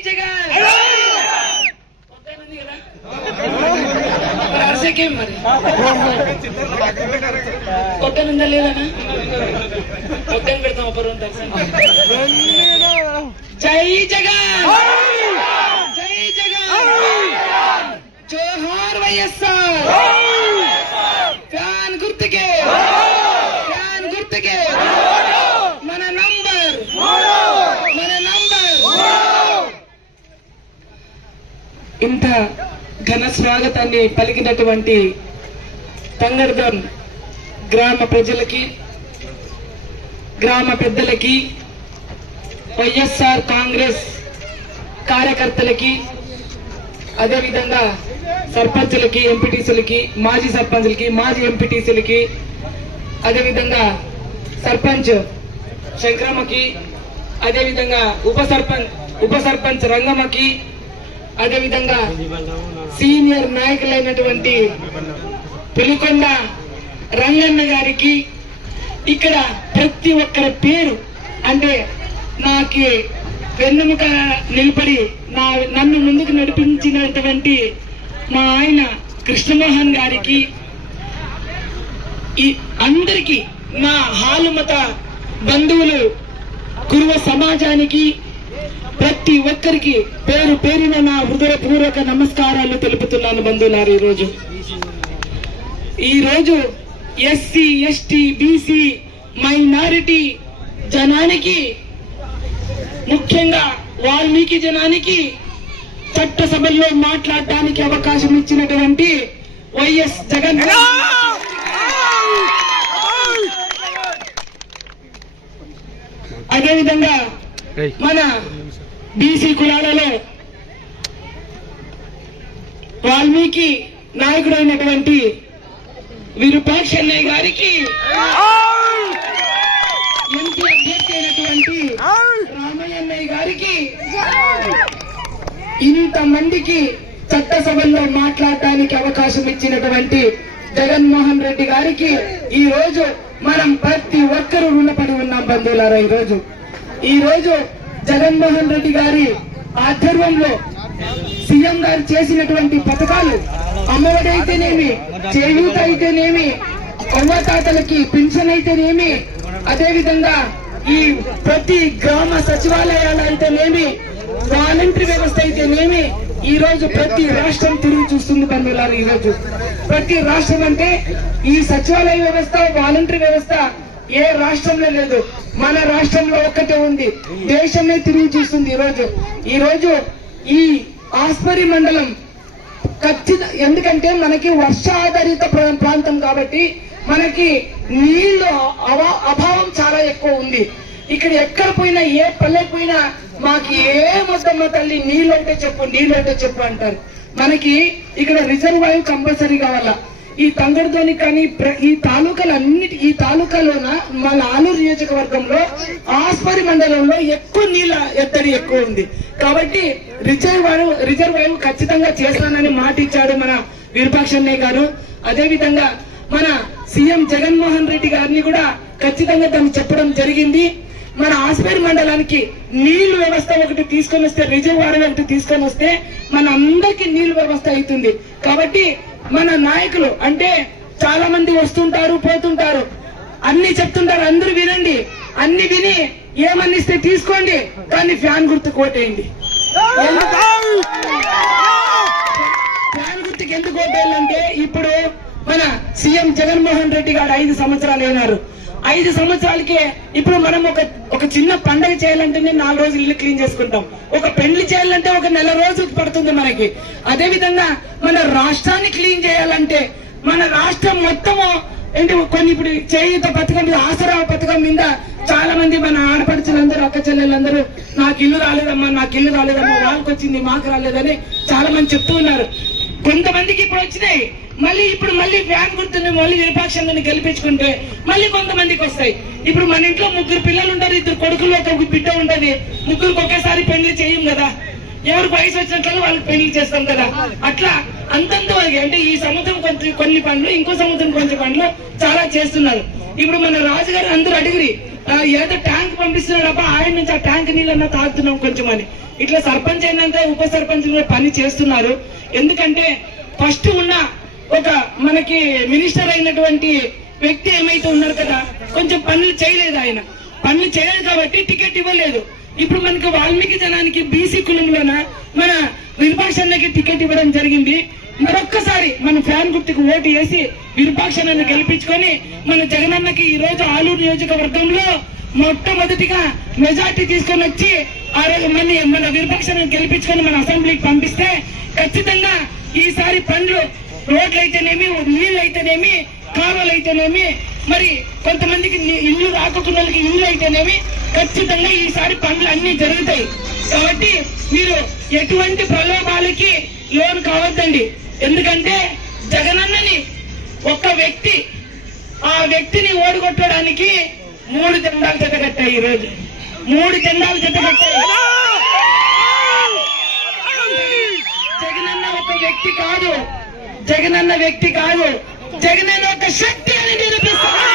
జగన్ వద్దనుంది కదా? మరి అరిసెకేం మరి కొట్టనుందా లేదనా కొట్టని పెడతాం ఒక రెండు దర్శనం జై జగన్ జై జగన్ జోహార్ వైఎస్ఆర్ ఫ్యాన్ గుర్తుకే ఫ్యాన్ గుర్తుకే మన నంబర్ మన నంబర్ ఇంత ఘన స్వాగతాన్ని పలికినటువంటి తంగర్ధం గ్రామ ప్రజలకి గ్రామ పెద్దలకి వైఎస్ఆర్ కాంగ్రెస్ కార్యకర్తలకి అదేవిధంగా సర్పంచులకి ఎంపీటీసీలకి మాజీ సర్పంచులకి మాజీ ఎంపీటీసీలకి అదేవిధంగా సర్పంచ్ శంక్రమ్మకి అదేవిధంగా ఉప సర్పంచ్ ఉప సర్పంచ్ రంగమ్మకి అదేవిధంగా సీనియర్ నాయకులైనటువంటి పులికొండ రంగన్న గారికి ఇక్కడ ప్రతి ఒక్కరి పేరు అంటే నాకు వెన్నెముక నిలబడి నా నన్ను ముందుకు నడిపించినటువంటి మా ఆయన కృష్ణమోహన్ గారికి ఈ అందరికీ నా హాలుమత బంధువులు కురువ సమాజానికి ప్రతి ఒక్కరికి పేరు పేరిన నా హృదయపూర్వక నమస్కారాలు తెలుపుతున్నాను బంధువులారు ఈరోజు. ఈరోజు ఎస్సీ ఎస్టీ బీసీ మైనారిటీ జనానికి ముఖ్యంగా వాల్మీకి జనానికి చట్టసభల్లో మాట్లాడడానికి అవకాశం ఇచ్చినటువంటి వైఎస్ జగన్ అదేవిధంగా మన బీసీ కులాలలో వాల్మీకి నాయకుడైనటువంటి విరూపాక్ష అన్నయ్య గారికి ఎంపీ అభ్యర్థి అయినటువంటి రామయ్య అన్నయ్య గారికి ఇంతమందికి చట్టసభల్లో మాట్లాడటానికి అవకాశం ఇచ్చినటువంటి జగన్మోహన్ రెడ్డి గారికి ఈ రోజు మనం ప్రతి ఒక్కరూ రుణపడి ఉన్నాం బంధువులారా ఈ రోజు ఈ రోజు జగన్మోహన్ రెడ్డి గారి ఆధ్వర్యంలో సీఎం గారు చేసినటువంటి పథకాలు అమ్మఒడి అయితేనేమి చేయూత అయితేనేమి అవ్వతాతలకి పింఛన్ అయితేనేమి అదేవిధంగా ఈ ప్రతి గ్రామ సచివాలయాలు అయితేనేమి వాలంటరీ వ్యవస్థ అయితేనేమి ఈ రోజు ప్రతి రాష్ట్రం తిరిగి చూస్తుంది బంధువులారు ఈ రోజు ప్రతి రాష్ట్రం అంటే ఈ సచివాలయ వ్యవస్థ వాలంటరీ వ్యవస్థ ఏ రాష్ట్రంలో లేదు. మన రాష్ట్రంలో ఒక్కటే ఉంది. దేశమే తిరిగి చూస్తుంది ఈరోజు. ఈరోజు ఈ రోజు ఈ ఆస్పరి మండలం ఖచ్చిత ఎందుకంటే మనకి వర్షాధారిత ప్రా- ప్రాంతం కాబట్టి మనకి నీళ్ళు అభావం చాలా ఎక్కువ ఉంది. ఇక్కడ ఎక్కడ పోయినా ఏ పల్లె పోయినా మాకు ఏ మొత్తమ్మ తల్లి నీళ్ళు అంటే చెప్పు నీళ్ళు అంటే చెప్పు అంటారు. మనకి ఇక్కడ రిజర్వాయర్ కంపల్సరీ కావాలా. ఈ తంగడుతోని కానీ ప్ర- ఈ తాలూకాలు అన్నిటి ఈ తాలూకాలోన మన ఆలూరు నియోజకవర్గంలో ఆస్పరి మండలంలో ఎక్కువ నీళ్ళ ఎత్తడి ఎక్కువ ఉంది. కాబట్టి రిజర్వాయర్ రిజర్వాయర్ ఖచ్చితంగా చేస్తానని మాట ఇచ్చాడు మన విరూపాక్షన్నయ్య గారు. అదేవిధంగా మన సీఎం జగన్మోహన్ రెడ్డి గారిని కూడా ఖచ్చితంగా దాన్ని చెప్పడం జరిగింది. మన ఆస్పేర్ మండలానికి నీళ్ళు వ్యవస్థ ఒకటి తీసుకొని వస్తే రిజర్వాయర్ ఒకటి తీసుకొని వస్తే మన అందరికి నీళ్ళు వ్యవస్థ అవుతుంది. కాబట్టి మన నాయకులు అంటే చాలా మంది వస్తుంటారు పోతుంటారు. అన్ని చెప్తుంటారు అందరూ వినండి. అన్ని విని ఏమన్నిస్తే తీసుకోండి కానీ ఫ్యాన్ గుర్తు కోటేయండి. ఫ్యాన్ గుర్తుకి ఎందుకు కోటేయాలంటే ఇప్పుడు మన సీఎం జగన్మోహన్ రెడ్డి గారు ఐదు సంవత్సరాలు అయినారు. ఐదు సంవత్సరాలకే ఇప్పుడు మనం ఒక ఒక చిన్న పండగ చేయాలంటేనే నాలుగు రోజులు ఇల్లు క్లీన్ చేసుకుంటాం. ఒక పెళ్ళి చేయాలంటే ఒక నెల రోజులు పడుతుంది మనకి. అదే విధంగా మన రాష్ట్రాన్ని క్లీన్ చేయాలంటే మన రాష్ట్రం మొత్తము ఏంటి కొన్ని ఇప్పుడు చేయుత పథకం మీద ఆసరా పథకం మీద చాలా మంది మన ఆడపడుచులందరూ అక్క చెల్లెళ్ళందరూ నాకు ఇల్లు రాలేదమ్మా నాకు ఇల్లు రాలేదమ్మా వాళ్ళకి వచ్చింది మాకు రాలేదని చాలా మంది చెప్తూ ఉన్నారు. కొంతమందికి ఇప్పుడు వచ్చినాయి. మళ్ళీ ఇప్పుడు మళ్ళీ ఫ్యాన్ గుర్తుంది మళ్ళీ విరపాక్షాన్ని గెలిపించుకుంటే మళ్ళీ కొంతమందికి వస్తాయి. ఇప్పుడు మన ఇంట్లో ముగ్గురు పిల్లలు ఉంటారు ఇద్దరు కొడుకులు ఒక బిడ్డ ఉంటది. ముగ్గురికి ఒకేసారి పెళ్ళి చేయం కదా. ఎవరు వయసు వచ్చినట్లు వాళ్ళకి పెళ్ళి చేస్తాం కదా. అట్లా అంతంత వరకు అంటే ఈ సముద్రం కొంచెం కొన్ని పనులు ఇంకో సముద్రం కొంచెం పనులు చాలా చేస్తున్నారు. ఇప్పుడు మన రాజుగారు అందరూ అడిగిరి ఆ, ఏదో ట్యాంక్ పంపిస్తున్నాడప్ప ఆయన నుంచి ఆ ట్యాంక్ నీళ్ళన్నా తాగుతున్నాం కొంచెం అని. ఇట్లా సర్పంచ్ అయినంత ఉప సర్పంచ్ కూడా పని చేస్తున్నారు. ఎందుకంటే ఫస్ట్ ఉన్న ఒక మనకి మినిస్టర్ అయినటువంటి వ్యక్తి ఏమైతే ఉన్నారు కదా కొంచెం పనులు చేయలేదు ఆయన. పనులు చేయలేదు కాబట్టి టికెట్ ఇవ్వలేదు. ఇప్పుడు మనకు వాల్మీకి జనానికి బీసీ కులంలోన మన విరూపాక్షన్నకి టికెట్ ఇవ్వడం జరిగింది. మరొక్కసారి మన ఫ్యాన్ గుర్తుకు ఓటు వేసి విరూపాక్షన్నని గెలిపించుకొని మన జగనన్నకి ఈ రోజు ఆలూరు నియోజకవర్గంలో మొట్టమొదటిగా మెజార్టీ తీసుకొని వచ్చి ఆ రోజు మన మన విరూపాక్షన్నని గెలిపించుకొని మన అసెంబ్లీకి పంపిస్తే ఖచ్చితంగా ఈసారి పనులు రోడ్లు అయితేనేమి నీళ్ళు అయితేనేమి కాలువలు అయితేనేమి మరి కొంతమందికి ఇల్లు రాకుండా ఇల్లు అయితేనేమి ఖచ్చితంగా ఈసారి పనులు అన్ని జరుగుతాయి. కాబట్టి మీరు ఎటువంటి ప్రలోభాలకి లోన్ కావద్దండి. ఎందుకంటే జగనన్నని ఒక వ్యక్తి ఆ వ్యక్తిని ఓడగొట్టడానికి మూడు జెండాలు జత కట్టాయి ఈ రోజు. మూడు జెండాలు జత కట్టాయి జగనన్న ఒక వ్యక్తి కాదు. జగన్ అన్న వ్యక్తి కాదు. అన్న ఒక శక్తి అని నిరూపిస్తారు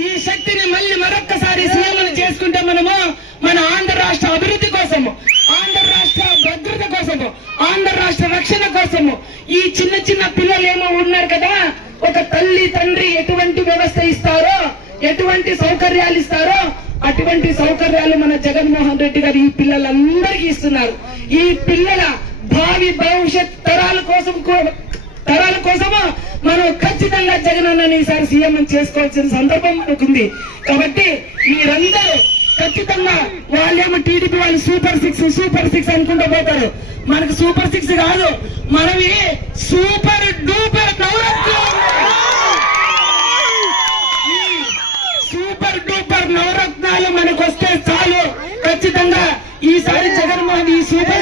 ఈ శక్తిని మళ్ళీ మరొక్కసారి సీఎం చేసుకుంటే మనము మన ఆంధ్ర రాష్ట్ర అభివృద్ధి కోసము ఆంధ్ర రాష్ట్ర భద్రత కోసము ఆంధ్ర రాష్ట్ర రక్షణ కోసము ఈ చిన్న చిన్న పిల్లలు ఏమో ఉన్నారు కదా ఒక తల్లి తండ్రి ఎటువంటి వ్యవస్థ ఇస్తారో ఎటువంటి సౌకర్యాలు ఇస్తారో అటువంటి సౌకర్యాలు మన జగన్మోహన్ రెడ్డి గారు ఈ పిల్లలందరికీ ఇస్తున్నారు. ఈ పిల్లల భావి భవిష్యత్ తరాల కోసం తరాల కోసము? మనం ఖచ్చితంగా జగన్ అన్న ఈసారి సీఎం చేసుకోవాల్సిన సందర్భం మనకుంది. కాబట్టి మీరందరూ ఖచ్చితంగా వాళ్ళేమో టీడీపీ వాళ్ళు సూపర్ సిక్స్ సూపర్ సిక్స్ అనుకుంటూ పోతారు. మనకు సూపర్ సిక్స్ కాదు. మనవి సూపర్ డూపర్ నవరత్నాలు జగన్మోహన్ ఈ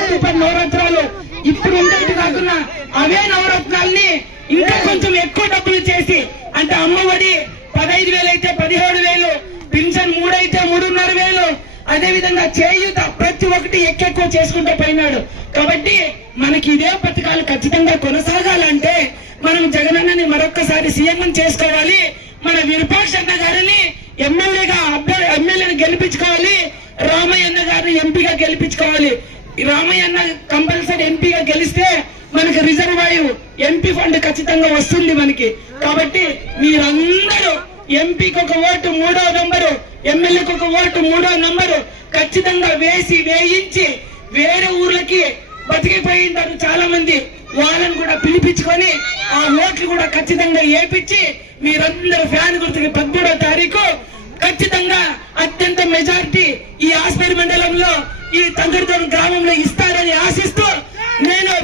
సూపర్ నవరత్నాలు ఇప్పుడు ఉండేది కాకుండా అవే నవరత్నాల్ని ఇంకా కొంచెం ఎక్కువ డబ్బులు చేసి అంటే అమ్మఒడి పదహైదు వేలు అయితే పదిహేడు వేలు పింఛన్ మూడైతే మూడున్నర వేలు అదే విధంగా చేయూత ప్రతి ఒక్కటి ఎక్కెక్కువ చేసుకుంటూ పోయినాడు. కాబట్టి మనకి ఇదే పథకాలు ఖచ్చితంగా కొనసాగాలంటే మనం జగనన్నని మరొక్కసారి సీఎం చేసుకోవాలి మన విరూపాక్షన్న గారిని ఎమ్మెల్యేగా అభ్యర్థి ఎమ్మెల్యేని గెలిపించుకోవాలి రామయ్యన్న గారిని ఎంపీగా గెలిపించుకోవాలి. రామయ్య రామయ్యన్న కంపల్సరీ ఎంపీగా గెలిస్తే మనకి రిజర్వాయు ఎంపీ ఫండ్ ఖచ్చితంగా వస్తుంది మనకి. కాబట్టి మీరందరూ ఎంపీకి ఒక ఓటు మూడో నంబరు ఎమ్మెల్యేకి ఒక ఓటు మూడో నంబరు ఖచ్చితంగా వేసి వేయించి వేరే ఊర్లకి బతికిపోయింటారు చాలా మంది వాళ్ళని కూడా పిలిపించుకొని ఆ ఓట్లు కూడా ఖచ్చితంగా ఏపించి మీరందరూ ఫ్యాన్ గుర్తుకి పదమూడో తారీఖు ఖచ్చితంగా అత్యంత మెజారిటీ ఈ ఆస్పేరి మండలంలో ఈ తంగడితోని గ్రామంలో ఇస్తారని ఆశిస్తూ నేను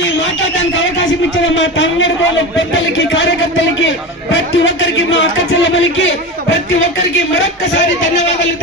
ఈ మాట్లాడడానికి అవకాశం ఇచ్చిన మా తంగడితోని పెద్దలకి కార్యకర్తలకి ప్రతి ఒక్కరికి మా అక్క చెల్లెమలకి ప్రతి ఒక్కరికి మరొక్కసారి ధన్యవాదాలు